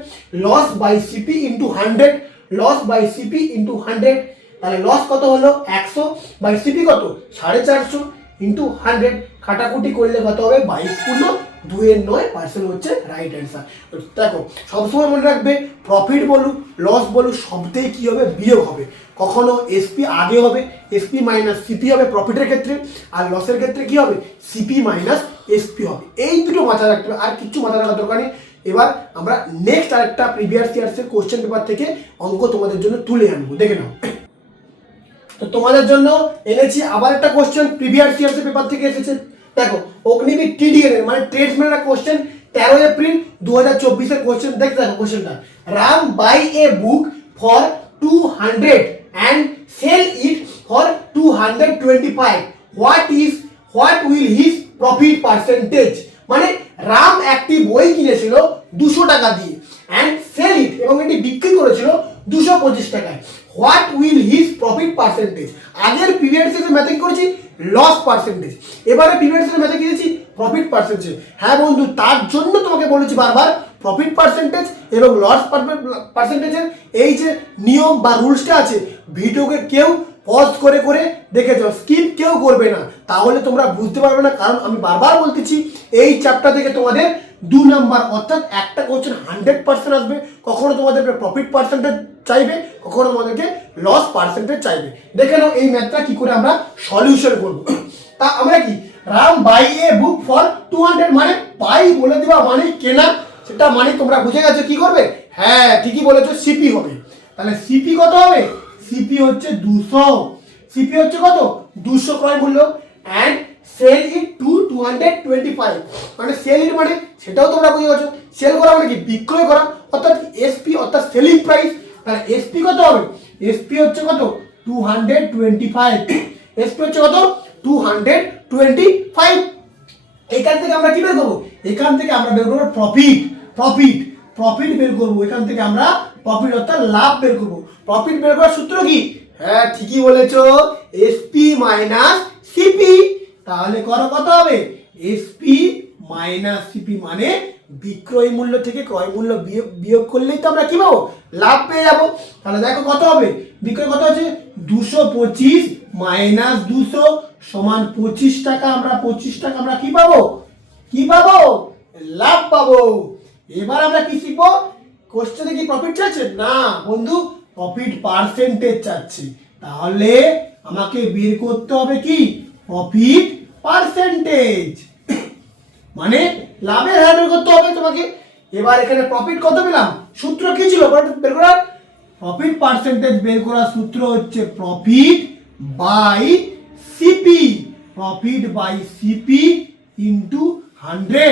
loss by CP into 100, loss by CP into 100, তাহলে লস কত হলো 100 বাই সিপি কত 450 ইন্টু 100, কাটাকুটি করলে কত হবে 22 পূর্ণ 2 এর 9% হচ্ছে রাইট অ্যান্সার। দেখো সবসময় মনে রাখবে, প্রফিট বলুক লস বলুক সবতেই কি হবে, বিয়োগ হবে, কখনো এসপি আগে হবে, এসপি মাইনাস সিপি হবে প্রফিটের ক্ষেত্রে, আর লসের ক্ষেত্রে কি হবে, সিপি মাইনাস এসপি হবে। এই দুটো মাথায় রাখতে হবে, আর কিছু মাথায় রাখার দরকার নেই। এবার আমরা নেক্সট আরেকটা প্রিভিয়াস ইয়ার্সের কোশ্চেন পেপার থেকে অঙ্ক তোমাদের জন্য তুলে আনবো, দেখে নাও। তো তোমাদের জন্য এনেছি আবার একটা কোশ্চেন, প্রিভিয়াস ইয়ার্সের পেপার থেকে এসেছে। দেখো অগ্নিবীর টিডিএর মানে ট্রেডসম্যানের কোশ্চেন, 13 এপ্রিল 2024 কোশ্চেন। দেখো কোশ্চেনটা, Ram buy a book for 200 and sell it for 225, what will his profit percentage, মানে রাম একটি বই কিনেছিল 200 টাকা দিয়ে and sell it, এবং এটি বিক্রি করেছিল 225 টাকায়, what will his profit percentage. আগের পিরিয়ড থেকে ম্যাথিং করেছি লস পার্সেন্টেজ, এবারে পিরিয়ড থেকে ম্যাথিং করেছি প্রফিট পার্সেন্টেজ। হ্যাঁ বন্ধু, তার জন্য তোমাকে বলেছি বারবার প্রফিট পার্সেন্টেজ এবং লস পার্সেন্টেজের এই যে নিয়ম বা রুলসটা আছে, ভিডিওকে কেউ পজ করে করে দেখে যাও, স্কিপ কেউ করবে না, তাহলে তোমরা বুঝতে পারবে না। কারণ আমি বারবার বলতেছি, এই চ্যাপ্টার থেকে তোমাদের 2 নাম্বার অর্থাৎ একটা কোশ্চেন 100% আসবে, কখনো তোমাদেরকে প্রফিট পার্সেন্টেজ চাইবে, কখনো তোমাদেরকে লস পার্সেন্টেজ চাইবে। দেখে নাও এই ম্যাথটা কি করে আমরা সলিউশন করব। তা আমরা কি, Ram buy a book for 200, মানে বাই বলে দেওয়া মানে কেনা, সেটা মানে তোমরা বুঝে গেছো কি করবে, হ্যাঁ ঠিকই বলেছো, সিপি হবে। তাহলে সিপি কত হবে, সিপি হচ্ছে 200, সিপি হচ্ছে কত 200 ক্রয় মূল্য, অ্যান্ড সেল ইট টু 225, মানে সেল ইট মানে সেটাও তোমরা বুঝে গেছো, সেল করা মানে কি বিক্রয় করা, অর্থাৎ এসপি অর্থাৎ সেলিং প্রাইস। তাহলে এসপি কত হবে, এসপি হচ্ছে কত 225, এসপি হচ্ছে কত 225, এখান থেকে আমরা কি বের করবো? এখান থেকে আমরা বের করবো প্রফিট। প্রফিট প্রফিট বের করবো, এখান থেকে আমরা প্রফিট অর্থাৎ লাভ বের করবো। প্রফিট বের করার সূত্র কি? হ্যাঁ ঠিকই বলেছো, এসপি মাইনাস সিপি। তাহলে করো কত হবে? এসপি মাইনাস সিপি মানে বিক্রয় মূল্য থেকে ক্রয় মূল্য বিয়োগ করলেই তো আমরা কি পাবো? লাভ পেয়ে যাবো। তাহলে দেখো কত হবে? বিক্রয় কত আছে? 225 মাইনাস 200 সমান 25 টাকা। আমরা 25 টাকা আমরা কি পাবো? কি পাবো? লাভ পাবো। এবার আমরা কি শিখবো? কোশ্চেনে কি প্রফিট চাচ্ছে? না বন্ধু, প্রফিট পার্সেন্টেজ চাচ্ছে। তাহলে আমাকে বের করতে হবে কি? প্রফিট পার্সেন্টেজ মানে লাভের হার বের করতে হবে তোমাকে। এবার এখানে প্রফিট কত পেলাম? সূত্র কি ছিল বের করার? প্রফিট পার্সেন্টেজ বের করার সূত্র হচ্ছে profit by CP. Profit by CP into 100।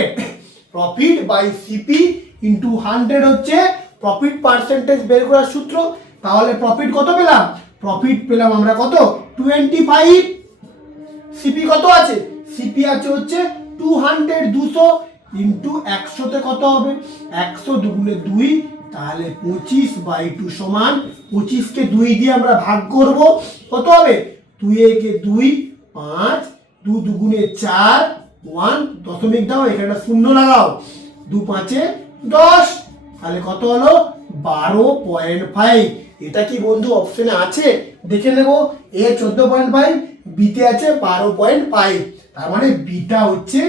Profit by CP into 100 হচ্ছে প্রফিট পার্সেন্টেজ বের করার সূত্র। তাহলে প্রফিট কত পেলাম? প্রফিট পেলাম আমরা কত? 25। সিপি কত আছে? সিপি আছে হচ্ছে 200। 200 ইন্টু 100 কত হবে? 100 দুগুণে 2, তাহলে 25/2 সমান 25 কে 2 দিয়ে আমরা ভাগ করব। কত হবে? 2 একে 2, 5, 2 দুগুণে 4, 1 দশমিক দাও, এখানে শূন্য লাগাও, 2 5 10। তাহলে কত হলো? 12.5। এটা কি বন্ধু অপশনে আছে? দেখে নেব। এ 14.5, বিতে আছে 12.5। তার মানে বিটা হচ্ছে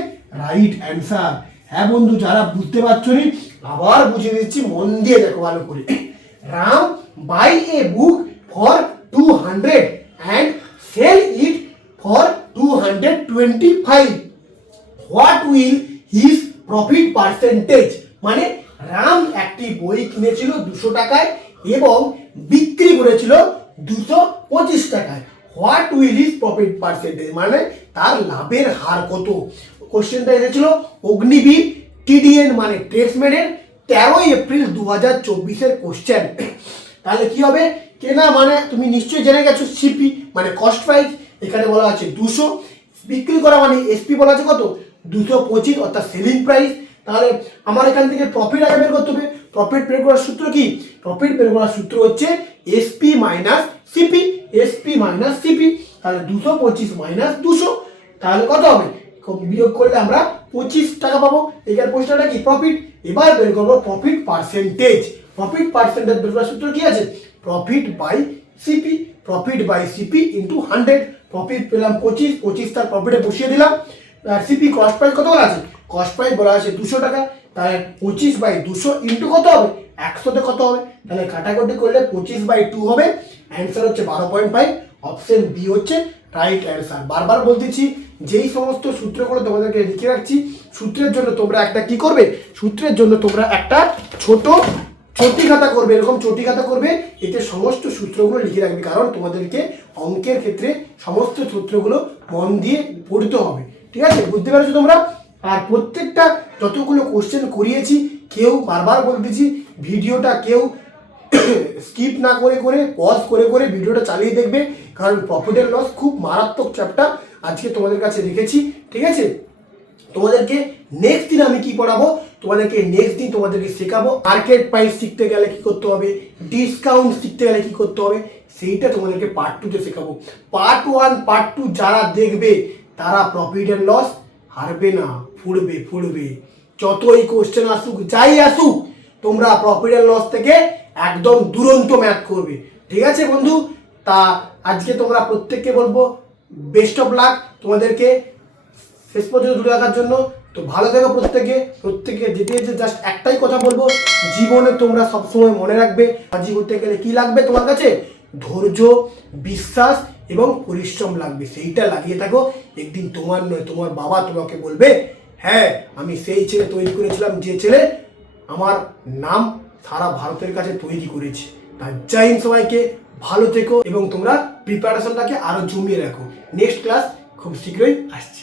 রাইট অ্যান্সার। হ্যাঁ বন্ধু, যারা বুঝতে পারছো নি আবার বুঝিয়ে দিচ্ছি, মন দিয়ে দেখো ভালো করে। Ram buy a book for 200 and sell it for 225. What will his profit percentage? মানে রাম একটি বই কিনেছিল 200 টাকায় এবং বিক্রি করেছিল 225 টাকায়। What will his profit percentage মানে তার লাভের হার কত? কোশ্চেনটা এসেছিল অগ্নিবীর টিডিএন মানে ট্রেডসম্যানের 13 এপ্রিল 2024 কোশ্চেন। তাহলে কি হবে? কেনা মানে তুমি নিশ্চয়ই জেনে গেছো, সিপি মানে কস্ট প্রাইস, এখানে বলা আছে 200। বিক্রি করা মানে এসপি বলা আছে কত? 225 অর্থাৎ সেলিং প্রাইস। তাহলে আমার এখান থেকে প্রফিট আগে বের করতে হবে। প্রফিট বের করার সূত্র কি? প্রফিট বের করার সূত্র হচ্ছে SP minus CP. SP minus CP, তাহলে 225 মাইনাস 200, তাহলে কত হবে? বিয়োগ করলে আমরা 25 টাকা পাবো। এখানে 25 টাকা কি? প্রফিট। এবার বের করবো প্রফিট পার্সেন্টেজ। প্রফিট পার্সেন্টেজ বের করার সূত্র কি আছে? Profit by CP. Profit by CP into 100। Profit পেলাম 25, 25 তার প্রফিটে বসিয়ে দিলাম। সিপি কস্ট প্রাইস কত বলা আছে? কস্ট প্রাইস বলা আছে 200 টাকা। তাহলে 25/200 ইন্টু কত হবে? 100 কত হবে? তাহলে কাটাকুটি করলে 25/2 হবে। অ্যান্সার হচ্ছে 12.5। অপশন বি হচ্ছে রাইট অ্যান্সার। বারবার বলতেছি, যেই সমস্ত সূত্রগুলো তোমাদেরকে লিখে রাখছি, সূত্রের জন্য তোমরা একটা কি করবে? সূত্রের জন্য তোমরা একটা ছোট চটি খাতা করবে, এরকম চটি খাতা করবে, এতে সমস্ত সূত্রগুলো লিখে রাখবে। কারণ তোমাদেরকে অঙ্কের ক্ষেত্রে সমস্ত সূত্রগুলো মন দিয়ে পড়তে হবে। ঠিক আছে? বুঝতে পেরেছো তোমরা? আর প্রত্যেকটা যতগুলো কোশ্চেন করিয়েছি, কেউ বারবার বলতেছি ভিডিওটা কেউ স্কিপ না করে করে পজ করে করে ভিডিওটা চালিয়ে দেখবে। কারণ প্রফিট এন্ড লস খুব মারাত্মক চ্যাপ্টার আজকে তোমাদের কাছে রেখেছি। ঠিক আছে? তোমাদেরকে নেক্সট দিন আমি কি পড়াবো? তোমাদেরকে নেক্সট দিন তোমাদেরকে শেখাবো মার্কেট প্রাইস শিখতে গেলে কি করতে হবে, ডিসকাউন্ট শিখতে গেলে কি করতে হবে, সেইটা তোমাদেরকে পার্ট 2-তে শেখাবো। পার্ট 1 পার্ট 2 যারা দেখবে তারা প্রফিট এন্ড লস হারবে না, ফুড়বে। যতই কোশ্চেন আসুক, যাই আসুক, তোমরা প্রফিট এন্ড লস থেকে একদম দুরন্ত ম্যাথ করবে। ঠিক আছে বন্ধু? তা আজকে তোমরা প্রত্যেককে বলবো বেস্ট অফ লাক তোমাদেরকে শেষ পর্যন্ত দূরে রাখার জন্য। তো ভালো থেকো প্রত্যেকে যেতে জাস্ট একটাই কথা বলবো, জীবনে তোমরা সবসময় মনে রাখবে বাজি করতে গেলে কি লাগবে তোমার কাছে? ধৈর্য, বিশ্বাস এবং পরিশ্রম লাগবে। সেইটা লাগিয়ে থাকো। একদিন তোমার নয়, তোমার বাবা তোমাকে বলবে, হ্যাঁ আমি সেই ছেলে তৈরি করেছিলাম, যে ছেলে আমার নাম সারা ভারতের কাছে তৈরি করেছে। তাই জয় হিন্দ সবাইকে, ভালো থেকো এবং তোমরা প্রিপারেশনটাকে আরো জমিয়ে রাখো। নেক্সট ক্লাস খুব শীঘ্রই আসছে।